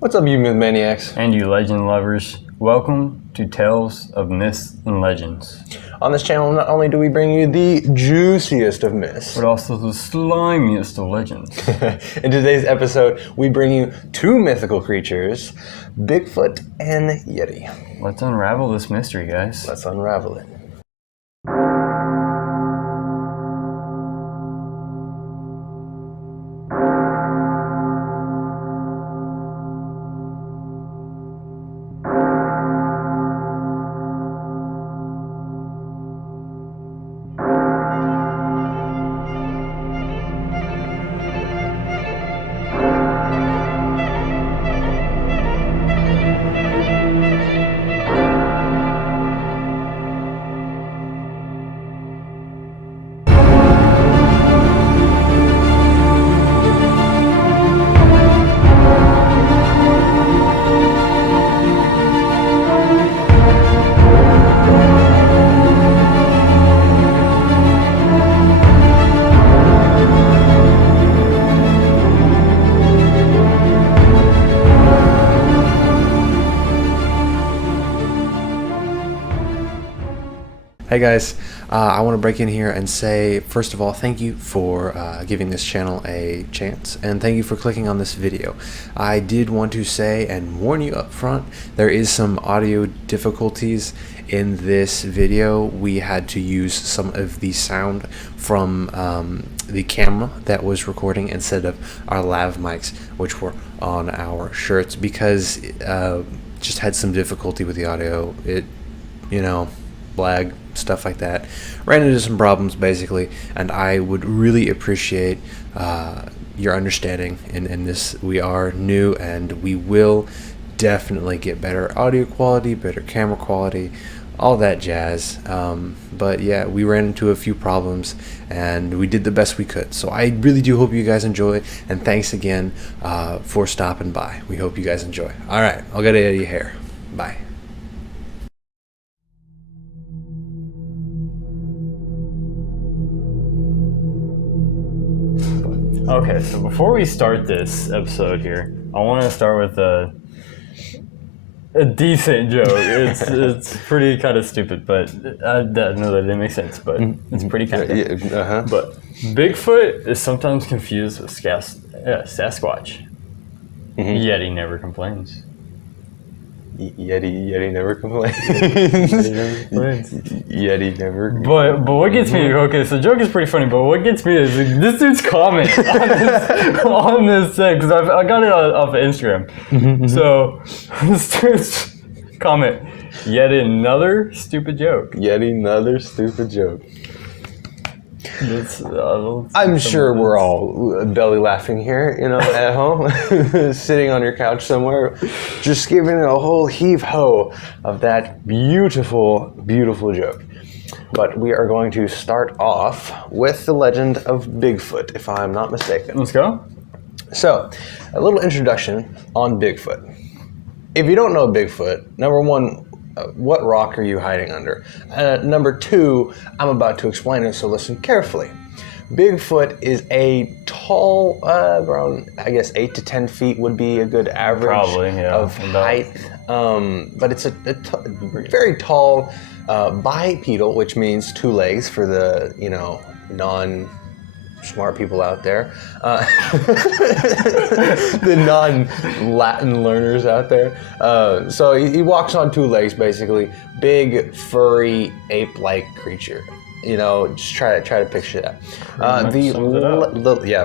What's up, you myth maniacs? And you legend lovers, welcome to Tales of Myths and Legends. On this channel, not only do we bring you the juiciest of myths, but also the slimiest of legends. In today's episode, we bring you two mythical creatures, Bigfoot and Yeti. Let's unravel this mystery, guys. Let's unravel it. Hey guys, I want to break in here and say, first of all, thank you for giving this channel a chance, and thank you for clicking on this video. I did want to say and warn you up front, there is some audio difficulties in this video. We had to use some of the sound from the camera that was recording instead of our lav mics, which were on our shirts, because just had some difficulty with the audio. It, lag, stuff like that. Ran into some problems basically, and I would really appreciate your understanding in this. We are new and we will definitely get better audio quality, better camera quality, all that jazz. But yeah, we ran into a few problems and we did the best we could. So I really do hope you guys enjoy, and thanks again for stopping by. We hope you guys enjoy. All right, I'll get out of your hair. Bye. Okay, so before we start this episode here, I want to start with a decent joke. It's pretty kind of stupid, but I know that didn't make sense, but it's pretty kind of But Bigfoot is sometimes confused with Sasquatch. Yeti never complains. Yeti never complains. Yeti never. But what gets me? Okay, so the joke is pretty funny. But what gets me is this dude's comment on this thing, because I got it off of Instagram. So this dude's comment: yet another stupid joke. Yet another stupid joke. I'm sure we're all belly laughing here, at home, sitting on your couch somewhere, just giving it a whole heave-ho of that beautiful, beautiful joke. But we are going to start off with the legend of Bigfoot, if I'm not mistaken. Let's go. So, a little introduction on Bigfoot. If you don't know Bigfoot, number one, what rock are you hiding under? Number two, I'm about to explain it, so listen carefully. Bigfoot is a tall, around, I guess 8 to 10 feet would be a good average of height. But it's a very tall bipedal, which means two legs for the, non-smart people out there. The non-Latin learners out there. So he walks on two legs, basically. Big, furry, ape-like creature. Just try to picture that.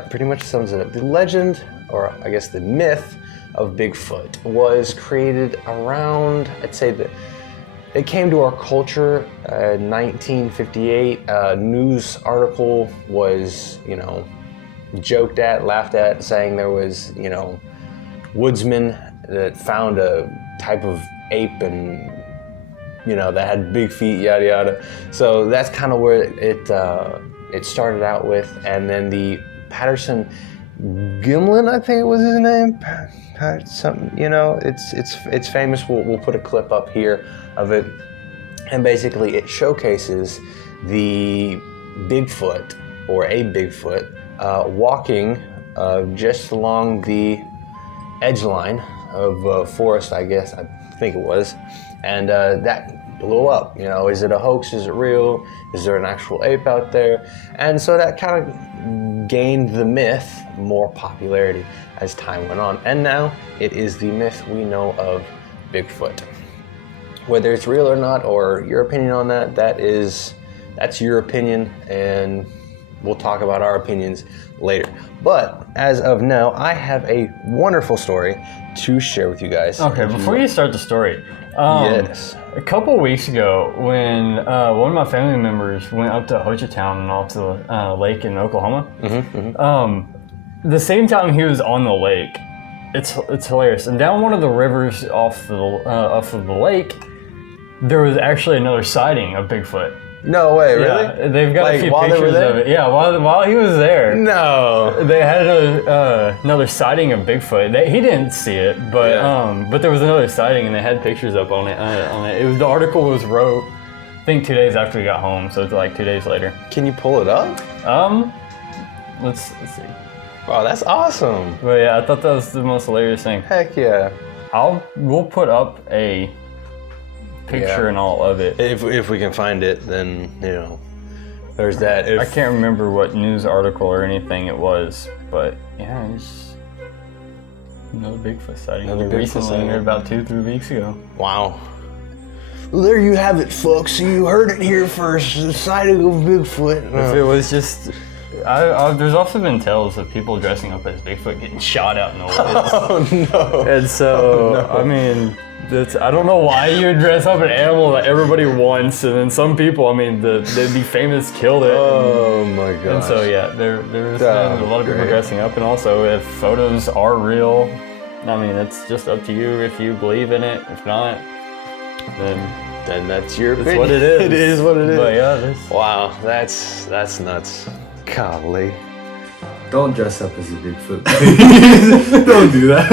Pretty much sums it up. The legend, or I guess the myth of Bigfoot, was created around, I'd say that it came to our culture in 1958. A news article was, joked at, laughed at, saying there was, woodsmen that found a type of ape and, that had big feet, yada yada. So that's kind of where it started out with, and then the Patterson Gimlin, I think it was his name. Something, it's famous. We'll put a clip up here of it, and basically it showcases the Bigfoot, or a Bigfoot, walking just along the edge line of forest, I guess, I think it was, and that blew up. You know, is it a hoax? Is it real? Is there an actual ape out there? And so that kind of gained the myth more popularity as time went on, and now it is the myth we know of Bigfoot. Whether it's real or not, or your opinion on that, that's your opinion, and we'll talk about our opinions later. But as of now, I have a wonderful story to share with you guys. Okay, before you start the story, yes. A couple weeks ago, when one of my family members went up to Hochatown and off to the lake in Oklahoma, the same time he was on the lake, it's hilarious. And down one of the rivers off of the lake, there was actually another sighting of Bigfoot. No way, really? Yeah, they've got Like, a few while they were pictures there? of it. Yeah, while he was there. No. They had another sighting of Bigfoot. He didn't see it, but there was another sighting, and they had pictures up on it. The article was wrote, I think 2 days after we got home, so it's like 2 days later. Can you pull it up? Let's see. Oh, that's awesome. But yeah, I thought that was the most hilarious thing. Heck yeah. We'll put up a picture and all of it. If we can find it, then, you know, there's that. I can't remember what news article or anything it was, but yeah, it's another Bigfoot sighting. Recently, about 2-3 weeks ago. Wow. Well, there you have it, folks. You heard it here first. The sighting of Bigfoot. If it was just... there's also been tales of people dressing up as Bigfoot getting shot out in the woods. Oh, no. And so, I mean... I don't know why you would dress up an animal that everybody wants, and then some people, I mean, the famous killed it. Oh my god! And so yeah, there's been a lot of people dressing up, and also if photos are real, I mean, it's just up to you if you believe in it. If not, then that's your opinion. It's what it is. It is what it is. But yeah, wow, that's nuts. Golly. Don't dress up as a Bigfoot. Don't do that.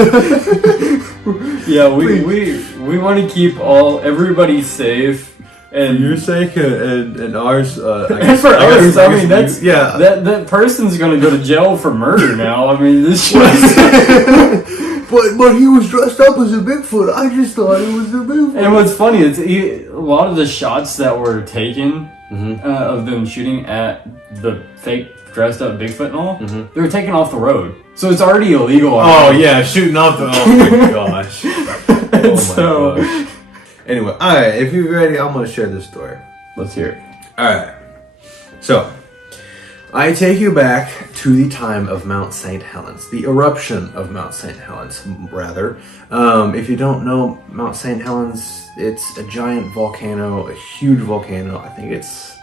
Yeah, we want to keep everybody safe, and your sake and ours. I guess, for ours, I mean yeah. That person's gonna go to jail for murder now. I mean, this shit. But he was dressed up as a Bigfoot. I just thought it was a Bigfoot. And what's funny is a lot of the shots that were taken of them shooting at the fake dressed up Bigfoot and all, they were taken off the road. So it's already illegal. Oh yeah, shooting off the. Oh my gosh. Oh my gosh. Anyway, all right. If you're ready, I'm gonna share this story. Let's hear it. All right. So, I take you back to the time of Mount St. Helens, the eruption of Mount St. Helens, rather. If you don't know Mount St. Helens, it's a giant volcano, a huge volcano. I think it's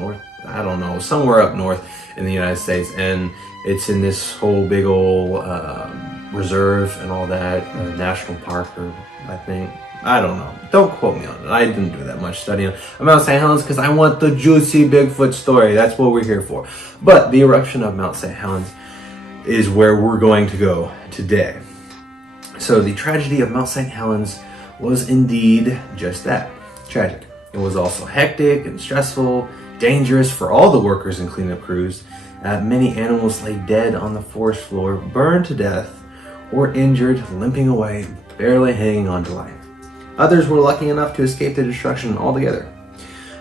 north. I don't know, somewhere up north in the United States, and it's in this whole big old reserve and all that, national park, or I think. I don't know. Don't quote me on it. I didn't do that much studying on Mount St. Helens because I want the juicy Bigfoot story. That's what we're here for. But the eruption of Mount St. Helens is where we're going to go today. So the tragedy of Mount St. Helens was indeed just that, tragic. It was also hectic and stressful, dangerous for all the workers and cleanup crews. Many animals lay dead on the forest floor, burned to death, or injured, limping away, barely hanging on to life. Others were lucky enough to escape the destruction altogether.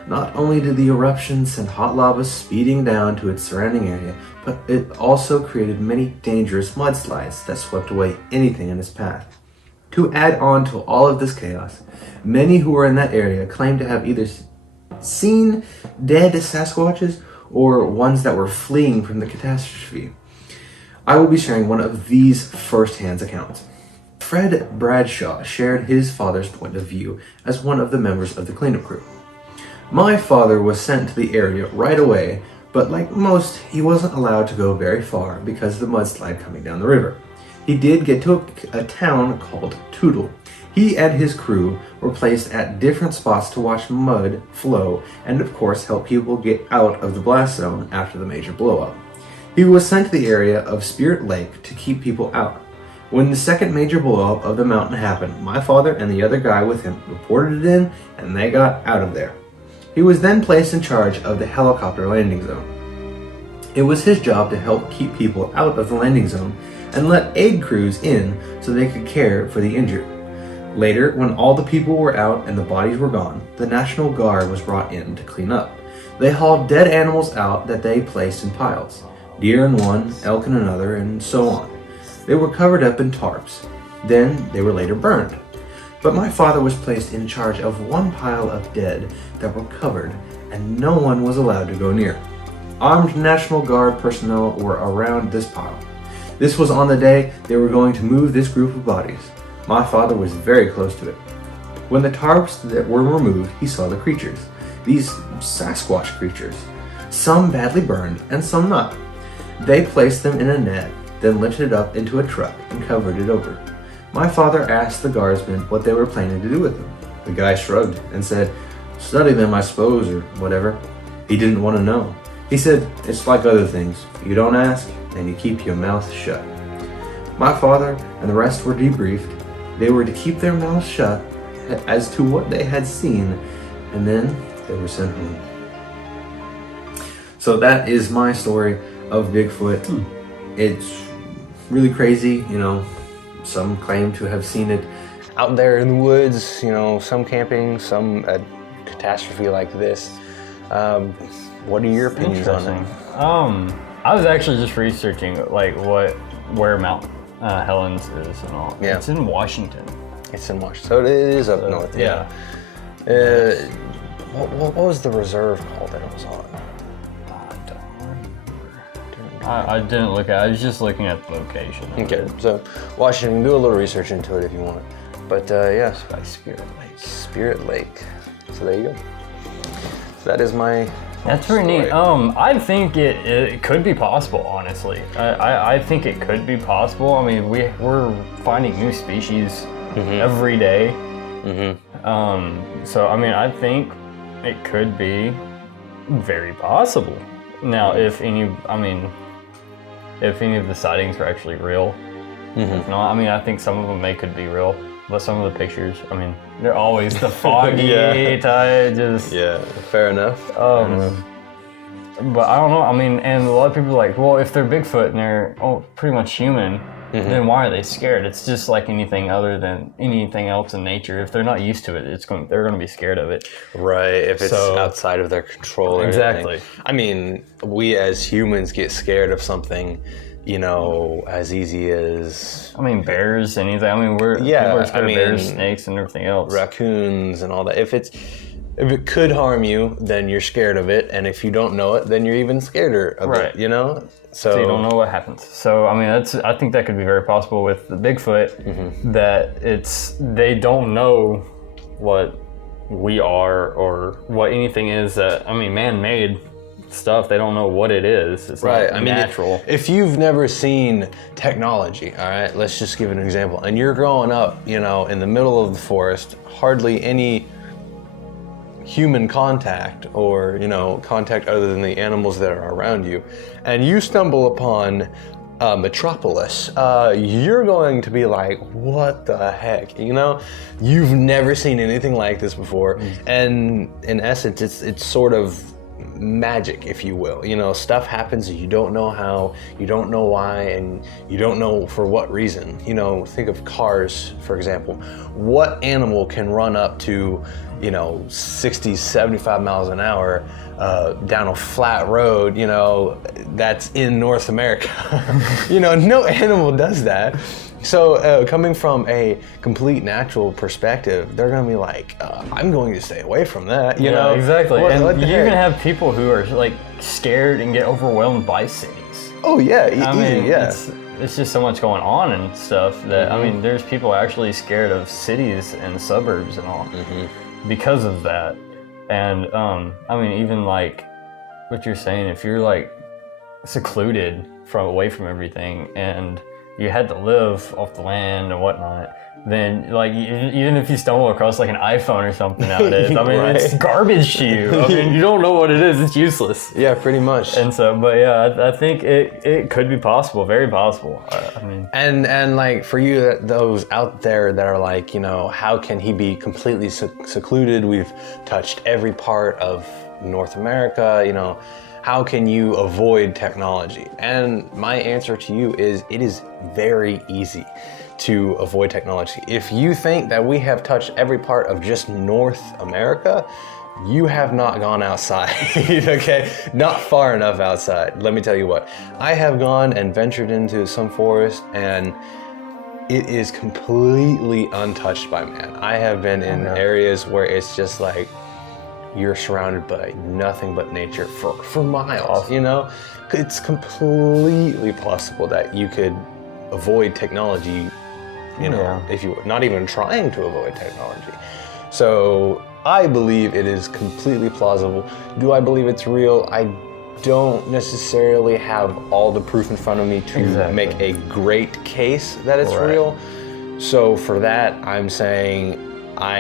Not only did the eruption send hot lava speeding down to its surrounding area, but it also created many dangerous mudslides that swept away anything in its path. To add on to all of this chaos, many who were in that area claimed to have either seen dead Sasquatches or ones that were fleeing from the catastrophe. I will be sharing one of these first-hand accounts. Fred Bradshaw shared his father's point of view as one of the members of the cleanup crew. My father was sent to the area right away, but like most, he wasn't allowed to go very far because of the mudslide coming down the river. He did get to a town called Tootle. He and his crew were placed at different spots to watch mud flow and of course help people get out of the blast zone after the major blow-up. He was sent to the area of Spirit Lake to keep people out. When the second major blow-up of the mountain happened, my father and the other guy with him reported it in, and they got out of there. He was then placed in charge of the helicopter landing zone. It was his job to help keep people out of the landing zone, and let aid crews in so they could care for the injured. Later, when all the people were out and the bodies were gone, the National Guard was brought in to clean up. They hauled dead animals out that they placed in piles, deer in one, elk in another, and so on. They were covered up in tarps. Then they were later burned. But my father was placed in charge of one pile of dead that were covered, and no one was allowed to go near. Armed National Guard personnel were around this pile. This was on the day they were going to move this group of bodies. My father was very close to it. When the tarps that were removed, he saw the creatures, these Sasquatch creatures, some badly burned and some not. They placed them in a net, then lifted it up into a truck and covered it over. My father asked the guardsmen what they were planning to do with them. The guy shrugged and said, "Study them, I suppose, or whatever." He didn't want to know. He said, "It's like other things. You don't ask, and you keep your mouth shut." My father and the rest were debriefed. They were to keep their mouths shut as to what they had seen, and then they were sent home. So that is my story of Bigfoot. It's really crazy, you know. Some claim to have seen it out there in the woods, you know, some camping, some a catastrophe like this. What are your opinions on it? I was actually just researching like where Mount Helens is and all. Yeah. It's in Washington. It's in Washington. So it is up north. Yeah. What was the reserve called that it was on? I don't remember. I didn't look at it. I was just looking at the location. Okay, so Washington, do a little research into it if you want. But yeah. By Spirit Lake. Spirit Lake. So there you go. So that is my That's pretty neat. I think it could be possible, honestly. I think it could be possible. I mean, we're finding new species every day. So, I mean, I think it could be very possible. Now, if any of the sightings are actually real. If not, I mean, I think some of them could be real. But some of the pictures, I mean, they're always the foggy type, just... Yeah, fair enough. But I don't know, I mean, and a lot of people are like, well, if they're Bigfoot and they're pretty much human, then why are they scared? It's just like anything other than anything else in nature. If they're not used to it, they're going to be scared of it. Right, if it's outside of their control. Exactly. I mean, we as humans get scared of something, you know, as easy as... I mean, bears, anything. I mean, people are scared of bears, snakes, and everything else. Raccoons and all that. If it could harm you, then you're scared of it. And if you don't know it, then you're even scareder of it, you know? So you don't know what happens. So, I mean, I think that could be very possible with the Bigfoot, that they don't know what we are or what anything is that, I mean, man-made stuff. They don't know what it is. It's not natural. If you've never seen technology, all right, let's just give an example. And you're growing up, you know, in the middle of the forest, hardly any human contact or, you know, contact other than the animals that are around you, and you stumble upon a metropolis, you're going to be like, what the heck, you know? You've never seen anything like this before. And in essence, it's sort of magic, if you will. You know, stuff happens and you don't know how, you don't know why, and you don't know for what reason. You know, think of cars, for example. What animal can run up to, you know, 60, 75 miles an hour down a flat road, you know, that's in North America? You know, no animal does that. So coming from a complete natural perspective, they're going to be like, I'm going to stay away from that, you know? Exactly. And you even have people who are like scared and get overwhelmed by cities. Oh yeah, I mean, it's just so much going on and stuff that, I mean, there's people actually scared of cities and suburbs and all because of that. And I mean, even like what you're saying, if you're like secluded away from everything and you had to live off the land and whatnot, then like even if you stumble across like an iPhone or something nowadays, I mean, it's garbage to you. I mean, you don't know what it is, it's useless. Yeah, pretty much. And so, but yeah, I think it could be possible, very possible. I mean, and like for you, those out there that are like, you know, how can he be completely secluded? We've touched every part of North America, you know. how can you avoid technology? And my answer to you is it is very easy to avoid technology. If you think that we have touched every part of just North America, you have not gone outside, okay? Not far enough outside. Let me tell you what, I have gone and ventured into some forest and it is completely untouched by man. I have been in areas where it's just like you're surrounded by nothing but nature for miles, you know? It's completely possible that you could avoid technology, you know, if you were not even trying to avoid technology. So I believe it is completely plausible. Do I believe it's real? I don't necessarily have all the proof in front of me to make a great case that it's real. So for that, I'm saying I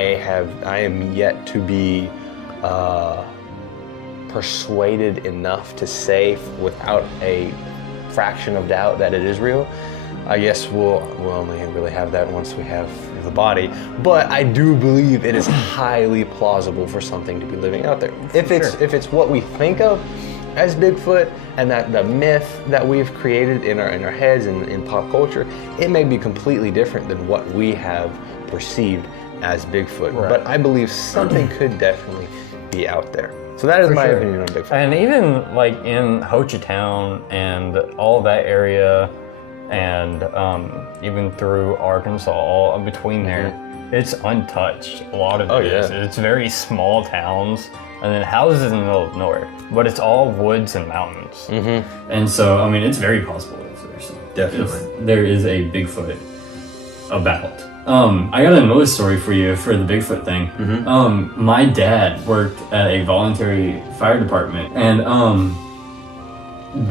am yet to be persuaded enough to say without a fraction of doubt that it is real. I guess we'll only really have that once we have the body, but I do believe it is highly plausible for something to be living out there. If it's what we think of as Bigfoot and that the myth that we've created in our heads and in pop culture, it may be completely different than what we have perceived as Bigfoot. But I believe something could definitely be out there. So that is my opinion on Bigfoot. And even like in Ho Chi Town and all that area, and even through Arkansas, all between there, it's untouched. A lot of it is. It's very small towns, and then houses in the middle of nowhere. But it's all woods and mountains. And so, I mean, it's very possible if there is a Bigfoot about. I got another story for you for the Bigfoot thing. My dad worked at a voluntary fire department, and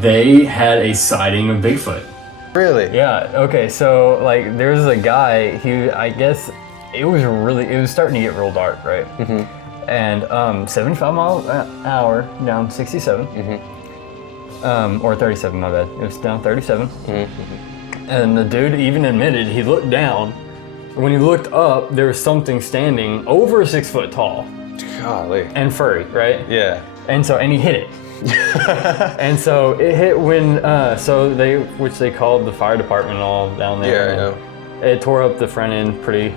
they had a sighting of Bigfoot. Really? Yeah, okay, so like there's a guy, I guess it was starting to get real dark, right? And 75 miles an hour down 67, or 37, my bad. It was down 37. And the dude even admitted he looked down. When he looked up, there was something standing over 6 foot tall. Golly. And furry, right? Yeah. And so, he hit it. And so it hit when, which they called the fire department all down there. Yeah, I know. It tore up the front end pretty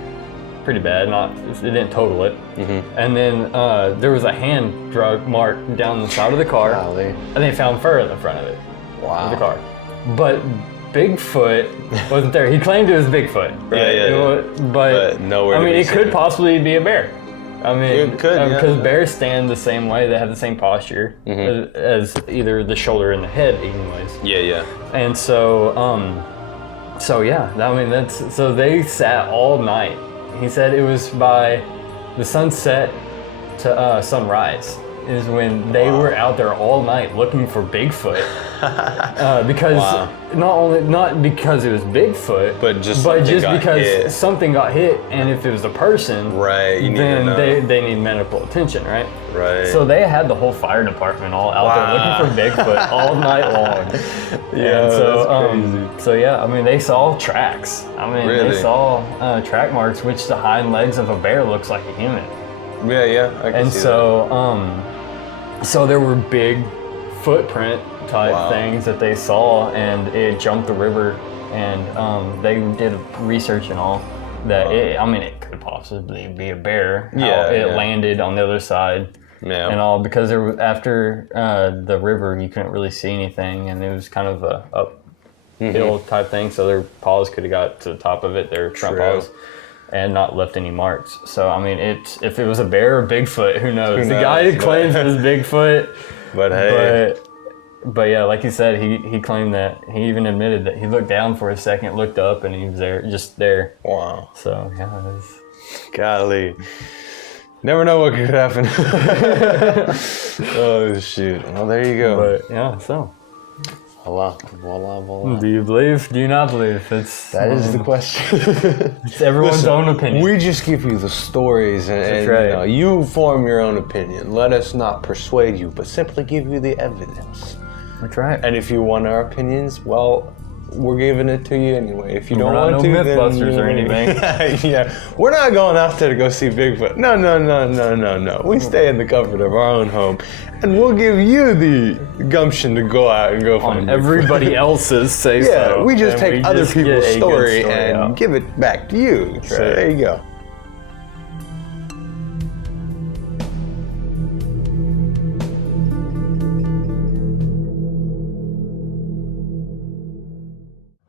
bad. It didn't total it. And then there was a hand drug mark down the side of the car. Golly. And they found fur in the front of it. Wow. Of the car. But Bigfoot wasn't there. He claimed it was Bigfoot. Right? But nowhere. I mean, it could possibly be a bear. I mean, it could, because bears stand the same way. They have the same posture as either the shoulder and the head, anyways. Yeah. And so, yeah. I mean, so they sat all night. He said it was by the sunset to sunrise is when they were out there all night looking for Bigfoot. Because not because it was Bigfoot, but just because something got hit, and if it was a person, then they need medical attention, right? Right. So they had the whole fire department all out there looking for Bigfoot all night long. Yeah. And so yeah, I mean they saw tracks. I mean they saw track marks, which the hind legs of a bear looks like a human. Yeah. I can see so there were big footprint type things that they saw, and it jumped the river, and they did research and all that. It could possibly be a bear. It landed on the other side, and all because there was, after the river you couldn't really see anything, and it was kind of a uphill type thing. So their paws could have got to the top of it, their front paws, and not left any marks. So I mean, if it was a bear or Bigfoot, who knows? The guy who claims it was Bigfoot, but hey. But yeah, like he said, he claimed that he even admitted that he looked down for a second, looked up, and he was just there. Wow. So yeah, it was... Golly. Never know what could happen. Oh shoot. Well, there you go. But yeah, so. Voila. Do you believe? Do you not believe? That is the question. It's everyone's own opinion. We just give you the stories, and you form your own opinion. Let us not persuade you, but simply give you the evidence. That's right. And if you want our opinions, well, we're giving it to you anyway. If you don't We're not want to, no then Mythbusters or anything. Yeah, we're not going out there to go see Bigfoot. No. We stay in the comfort of our own home, and we'll give you the gumption to go out and go find On Bigfoot. everybody else's say so. Yeah, we just and take we other just get people's a good story and out. give it back to you. So right. there you go.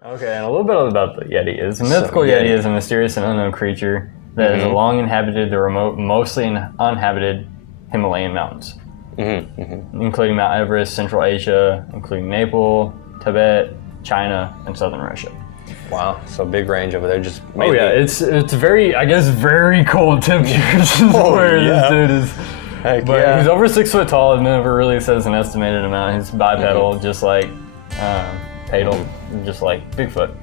Okay, and a little bit about the Yeti is. The mythical Yeti is a mysterious and unknown creature that has long inhabited the remote, mostly uninhabited Himalayan mountains, including Mount Everest, Central Asia, including Nepal, Tibet, China, and southern Russia. Wow, so big range over there. Just Oh yeah, it's very, I guess, very cold temperatures is where this dude is. Heck But yeah. he's over 6 foot tall. It never really says an estimated amount. He's bipedal, just like pedal, just like Bigfoot.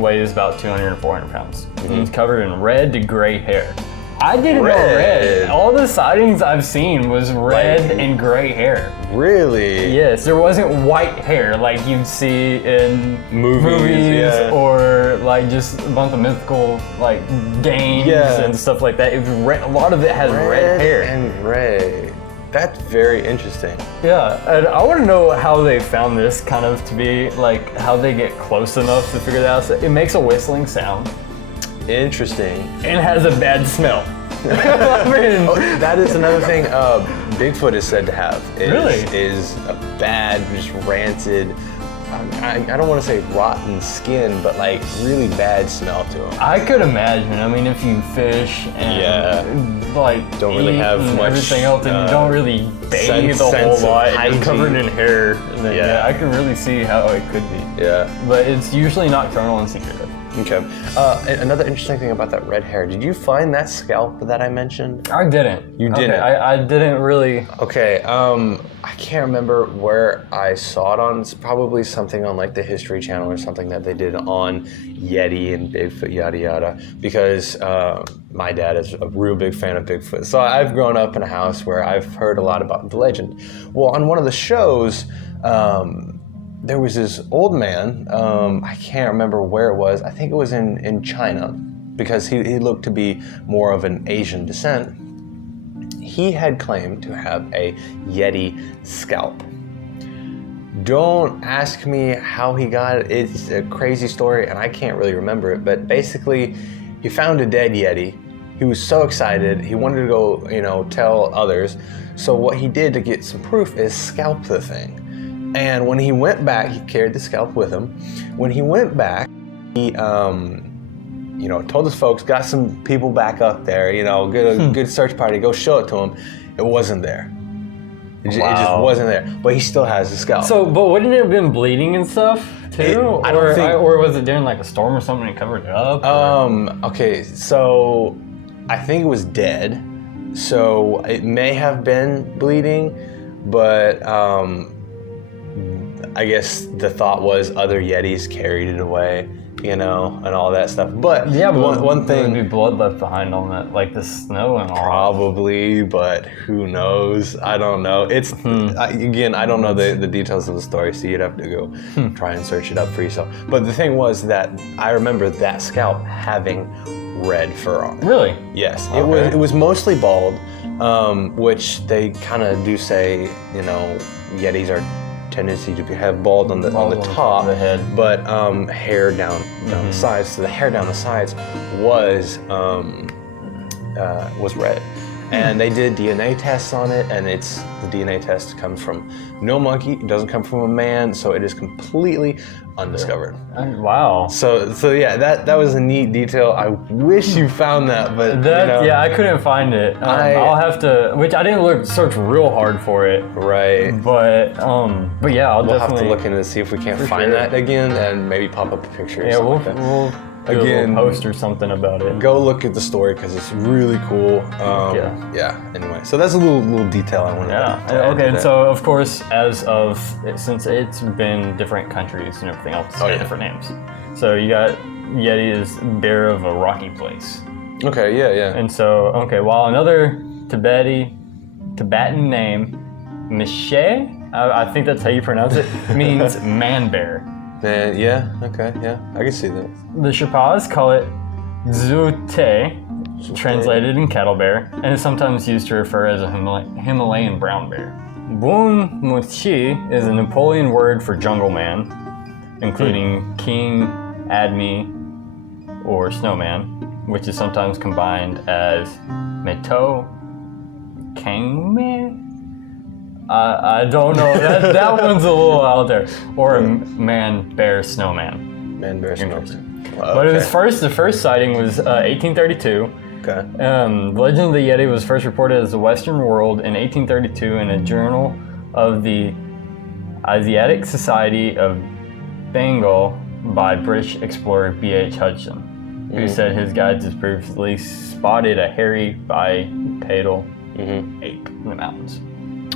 Weighs about 200 and 400 pounds. He's covered in red to gray hair. I didn't know red. All the sightings I've seen was red and gray hair. Really? Yes, there wasn't white hair like you'd see in movies or like just a bunch of mythical like games and stuff like that. It was red. A lot of it has red hair and gray. That's very interesting. Yeah, and I want to know how they found this kind of to be like how they get close enough to figure that out. It makes a whistling sound Interesting. and has a bad smell. I mean, That is another thing Bigfoot is said to have. Really? Is a bad, just rancid, I don't want to say rotten skin, but like really bad smell to him. I could imagine. I mean, if you fish and like Don't really eat have and much, everything else, and you don't really bathe sense a whole of lot, and hygiene. you're covered in hair. Then, I can really see how it could be. Yeah. But it's usually nocturnal and secretive. Okay. Another interesting thing about that red hair. Did you find that scalp that I mentioned? I didn't. You didn't? Okay, I didn't really. Okay, I can't remember where I saw it on. It's probably something on like the History Channel or something that they did on Yeti and Bigfoot, yada yada. Because my dad is a real big fan of Bigfoot. So I've grown up in a house where I've heard a lot about the legend. Well, on one of the shows, there was this old man, I can't remember where it was. I think it was in China, because he looked to be more of an Asian descent. He had claimed to have a Yeti scalp. Don't ask me how he got it. It's a crazy story and I can't really remember it, but basically he found a dead Yeti. He was so excited, he wanted to go, tell others. So what he did to get some proof is scalp the thing. And when he went back, he carried the scalp with him. When he went back, he, told his folks, got some people back up there, get a good search party, go show it to him. It wasn't there. It just wasn't there. But he still has the scalp. So, but wouldn't it have been bleeding and stuff too? Or was it during like a storm or something and covered it up? Okay, so I think it was dead. So it may have been bleeding, but I guess the thought was other Yetis carried it away, and all that stuff. But one thing, would be blood left behind on that, like the snow and all. Probably, but who knows? I don't know. It's again, I don't know the details of the story, so you'd have to go try and search it up for yourself. But the thing was that I remember that scalp having red fur on it. Really? Yes, it was mostly bald, which they kind of do say, Yetis are tendency to have bald on the top, the head, but hair down the sides. So the hair down the sides was red, and they did DNA tests on it, and the DNA test comes from no monkey. It doesn't come from a man, so it is completely undiscovered. Wow. So yeah, that was a neat detail. I wish you found that, but I couldn't find it. I'll have to, which I didn't search real hard for it. Right. But yeah, we'll definitely have to look into it, see if we can't find that again, and maybe pop up a picture. Yeah, we'll do a little post or something about it. Go look at the story because it's really cool. Anyway, so that's a little detail I wanted to add Okay, to and that. so of course, since it's been different countries and everything else, different names. So you got Yeti is bear of a rocky place. Okay, yeah. And so, while another Tibetan name, Mishe, I think that's how you pronounce it, means man bear. Man, yeah, okay, yeah, I can see that. The Sherpas call it Zute, translated in cattle bear, and is sometimes used to refer as a Himalayan brown bear. Bun Muchi is a Napoleon word for jungle man, including king, admi, or snowman, which is sometimes combined as Meto, Kangme? I don't know. That one's a little out there. Or a man, bear, snowman. Man, bear, snowman. Wow, But the first sighting was 1832. Okay. The legend of the Yeti was first reported as the Western World in 1832 in a journal of the Asiatic Society of Bengal by British explorer B.H. Hudson, who said his guides had previously spotted a hairy bipedal ape in the mountains.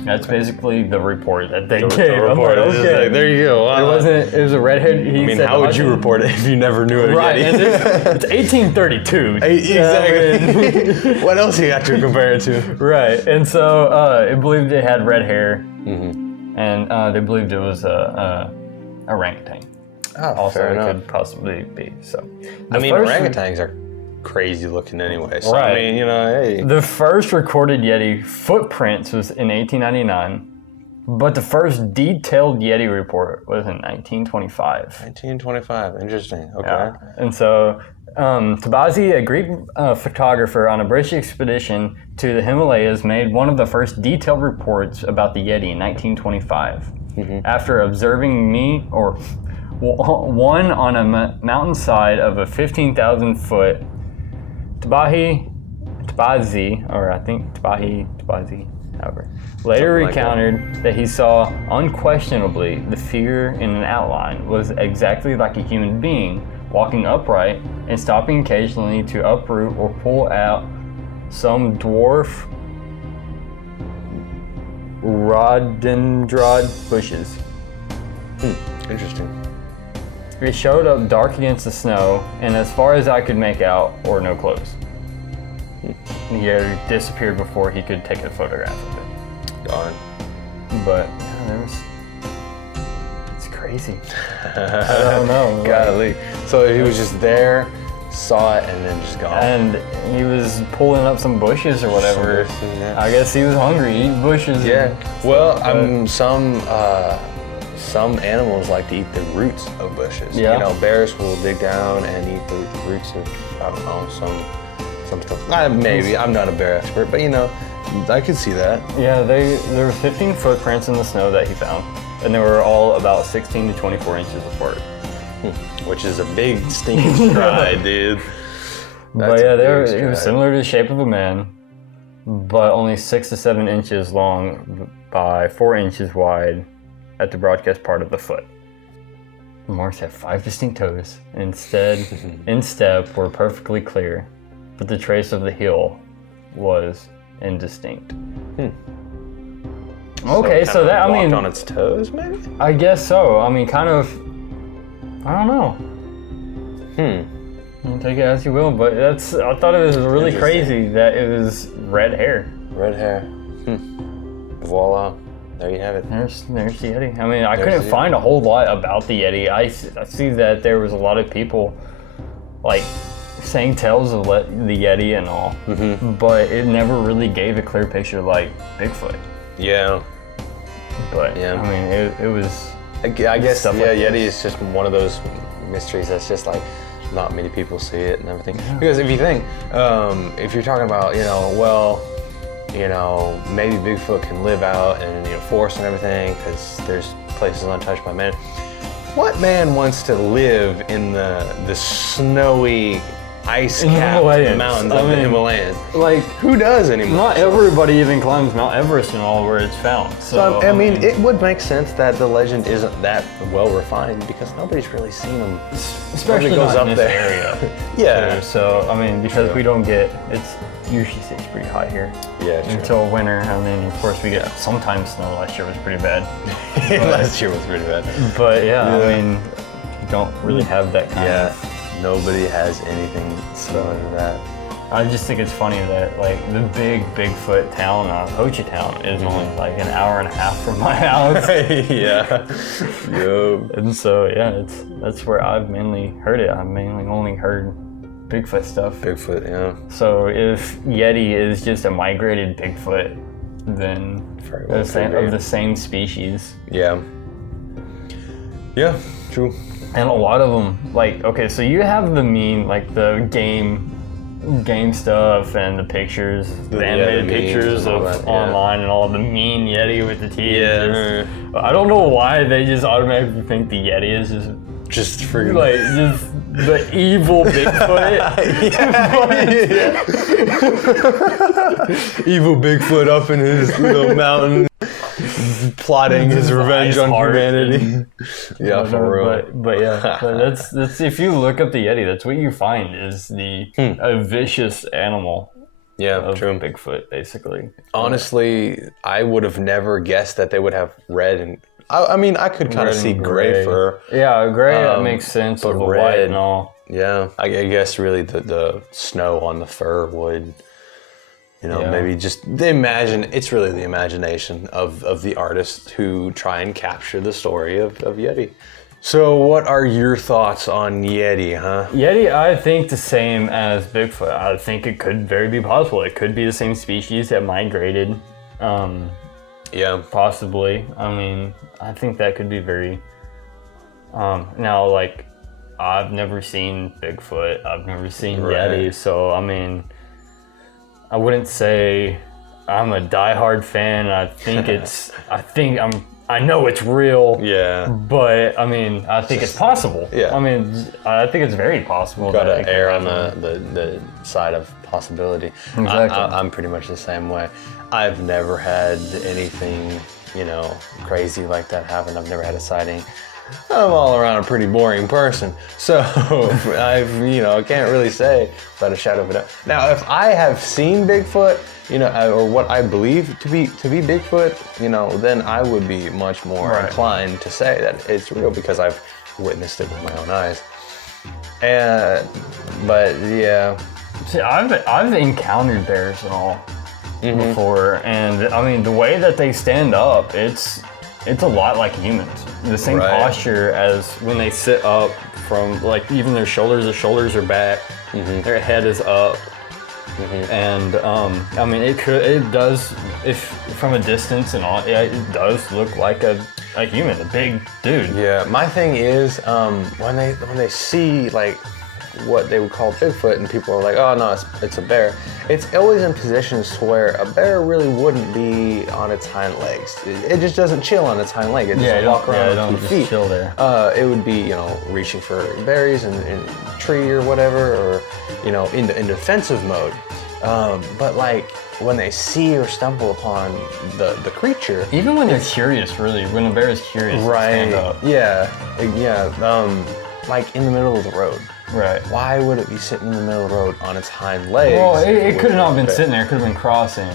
That's basically the report that they gave. Report. I'm like, okay. There you go. It was a redhead. I mean, how would you report it if you never knew it? Right, and it's 1832. Exactly. What else you got to compare it to? Right, and so it believed it had red hair, and they believed it was a orangutan. Oh, Also, fair it enough. could possibly be. So, I mean, first- orangutans are crazy looking anyway. So, Right. I mean, you know, hey. The first recorded Yeti footprints was in 1899, but the first detailed Yeti report was in 1925. 1925. Interesting. Okay. Yeah. And so Tabazi, a Greek photographer on a British expedition to the Himalayas, made one of the first detailed reports about the Yeti in 1925. After observing one on a mountainside of a 15,000 foot Tabazi, or I think Tabazi, however, later recounted that he saw unquestionably the figure in an outline was exactly like a human being, walking upright and stopping occasionally to uproot or pull out some dwarf rhododendron bushes. Interesting. It showed up dark against the snow, and as far as I could make out, wore no clothes. He had disappeared before he could take a photograph of it. Gone. But yeah, it's crazy. I don't know. Golly. So he was just there, saw it, and then just gone. And he was pulling up some bushes or whatever. Some bushes, yeah. I guess he was hungry, eating bushes. Yeah. Well, some animals like to eat the roots of bushes. Yeah. You know, bears will dig down and eat the roots of, I don't know, some stuff. Maybe. I'm not a bear expert, but you know, I could see that. Yeah, there were 15 footprints in the snow that he found, and they were all about 16 to 24 inches apart. Which is a big stinking stride, dude. But yeah, it was stride. similar to the shape of a man, but only 6 to 7 inches long by 4 inches wide at the broadcast part of the foot. The marks had 5 distinct toes. Instead, instep were perfectly clear, but the trace of the heel was indistinct. Okay, so that, I mean, on its toes, maybe? I guess so. I mean, kind of, I don't know. You take it as you will, but I thought it was really crazy that it was red hair. Red hair. Voila. There you have it. There's the Yeti. I mean, I couldn't find a whole lot about the Yeti. I see that there was a lot of people, like, saying tales of the Yeti and all, but it never really gave a clear picture like Bigfoot. Yeah. But, Yeah. I mean, it was... I guess, stuff yeah, like Yeti this. is just one of those mysteries that's just like, not many people see it and everything. Because if you think, if you're talking about, maybe Bigfoot can live out in forest and everything because there's places untouched by man. What man wants to live in the snowy, ice-capped Himalayas. mountains I of the mean, Himalayas? Like, Who does anymore? not everybody even climbs Mount Everest and all where it's found. So, I mean, it would make sense that the legend isn't that well refined because nobody's really seen them. especially goes not up in this there. area. Yeah. So, I mean, because we don't get, it's usually stays pretty hot here. Yeah, true. Until winter, and then of course we get sometimes snow. Last year was pretty bad. Last year was pretty bad. But yeah, I mean, you don't really have that kind of. Nobody has anything similar to that. I just think it's funny that like the big Bigfoot town, Ho Chi Town, is only like an hour and a half from my house. Yeah. Yup. And so yeah, that's where I've mainly heard it. I've mainly only heard Bigfoot stuff. Bigfoot, yeah. So if Yeti is just a migrated Bigfoot, then Very well of the same species. Yeah. Yeah, true. And a lot of them, like, okay, so you have the like the game stuff and the pictures, the animated pictures and all of that, yeah. online and all the mean Yeti with the teeth. Yeah. I don't know why they just automatically think the Yeti is Just freaking like just the evil Bigfoot. evil Bigfoot up in his little mountain, plotting his revenge on humanity. Yeah, for real. But yeah, but that's if you look up the Yeti, that's what you find is a vicious animal. Yeah, Of true. Bigfoot, basically. Honestly, I would have never guessed that they would have red and. I mean, I could kind of Red see and gray fur. Yeah, gray that makes sense. but Of the white red- and all. Yeah, I guess really the snow on the fur would, Yeah. maybe just it's really the imagination of the artists who try and capture the story of Yeti. So what are your thoughts on Yeti, huh? Yeti, I think the same as Bigfoot. I think it could very be possible. It could be the same species that migrated. Yeah. Possibly. I mean, I think that could be very. Now, like, I've never seen Bigfoot. I've never seen Right. Yeti. So, I mean, I wouldn't say I'm a diehard fan. I know it's real. Yeah. But I mean, I think it's possible. Yeah. I mean, I think it's very possible. Got that to it could err on happen. the side of possibility. Exactly. I'm pretty much the same way. I've never had anything, crazy like that happen. I've never had a sighting. I'm all around a pretty boring person, so I can't really say without a shadow of a doubt. Now, if I have seen Bigfoot, or what I believe to be Bigfoot, then I would be much more Right. inclined to say that it's real because I've witnessed it with my own eyes. But yeah, See, I've encountered bears and all before, and I mean the way that they stand up, it's a lot like humans. The same Right. posture as when they sit up from like even their shoulders. The shoulders are back, their head is up, and I mean it does if from a distance and all, yeah, it does look like a human, a big dude. yeah. My thing is when they see like what they would call Bigfoot, and people are like, oh no, it's a bear. It's always in positions to where a bear really wouldn't be on its hind legs. It just doesn't chill on its hind leg. It Yeah, doesn't walk around it don't with 2 just feet. chill there. It would be reaching for berries in a tree or whatever, or in defensive mode. But like when they see or stumble upon the creature, Even when they're curious, really, when a bear is curious, they stand up. yeah. Like in the middle of the road. Right. Why would it be sitting in the middle of the road on its hind legs? Well, it if could have not been was a sitting there. It could have been crossing.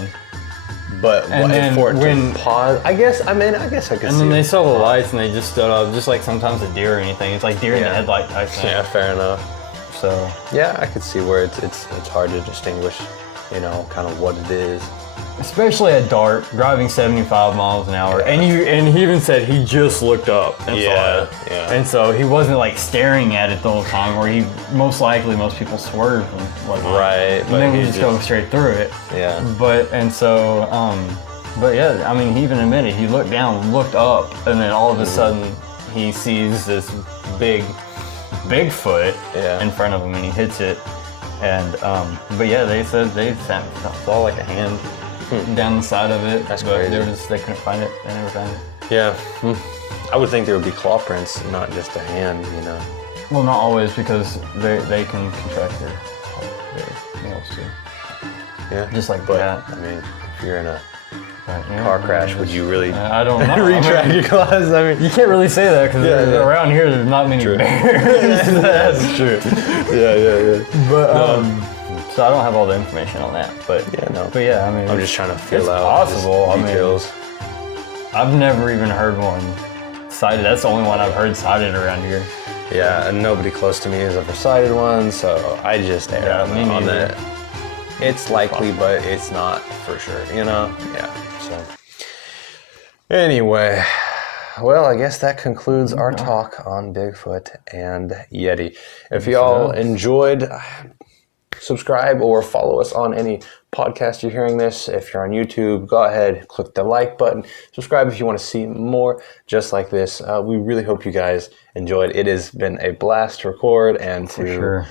But And then for it when- to pause, I guess I could And see. then they it. saw the lights and they just stood up, just like sometimes a deer or anything. It's like deer in the Yeah. headlight type thing. Yeah, fair enough. So Yeah, I could see where it's hard to distinguish, kind of what it is. especially at dark, driving 75 miles an hour, and he even said he just looked up and saw Yeah, it. yeah. And so he wasn't like staring at it the whole time, where most people swerve and whatnot. Right, And but then we he just go straight through it. Yeah. But yeah, I mean, he even admitted he looked down, looked up, and then all of a sudden he sees this big Bigfoot Yeah. in front of him, and he hits it. And but yeah, they said they saw like a hand down the side of it. That's but crazy. they couldn't find it. They never found it. Yeah. I would think there would be claw prints, not just a hand. Well, not always, because they can contract their nails too. Yeah. Just like but that. I mean, if you're in a But, yeah, car I mean, crash, would you really I don't know. retract your claws? I mean, You can't really say that because Yeah. around here there's not many bears. that's true. Yeah. But so I don't have all the information on that. But Yeah, no. But yeah, I mean, I'm just trying to feel it's out possible. I just mean, details. I've never even heard one cited. That's the only one I've heard cited around here. Yeah, and nobody close to me has ever sighted one, so I just err Yeah, me on neither. that. It's likely, but it's not for sure, you know? Yeah, so. Anyway, well, I guess that concludes our talk on Bigfoot and Yeti. If y'all enjoyed, subscribe or follow us on any podcast you're hearing this. If you're on YouTube, go ahead, click the like button. Subscribe if you want to see more just like this. We really hope you guys enjoyed. It has been a blast to record and to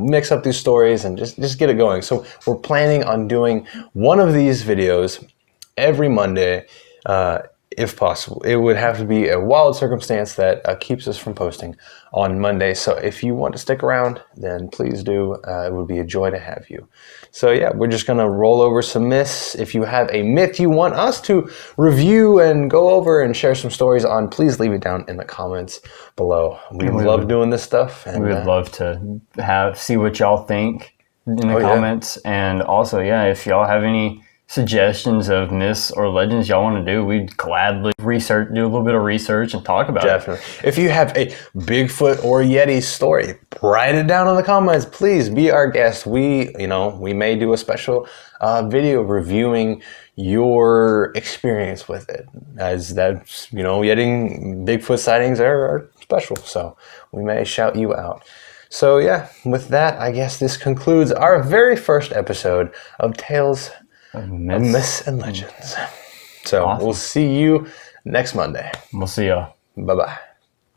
mix up these stories and just get it going. So we're planning on doing one of these videos every Monday, if possible. It would have to be a wild circumstance that keeps us from posting on Monday. So if you want to stick around, then please do. It would be a joy to have you. So yeah, we're just going to roll over some myths. If you have a myth you want us to review and go over and share some stories on, please leave it down in the comments below. We love doing this stuff. And we would love to see what y'all think in the comments. Yeah. And also, if y'all have any suggestions of myths or legends y'all want to do, we'd gladly do a little bit of research and talk about it. Definitely. If you have a Bigfoot or Yeti story, write it down in the comments. Please be our guest. We may do a special video reviewing your experience with it, as that's, Yeti Bigfoot sightings are special. So we may shout you out. So with that, I guess this concludes our very first episode of Tales of Myths and Legends. So We'll see you next Monday. We'll see y'all. Bye-bye.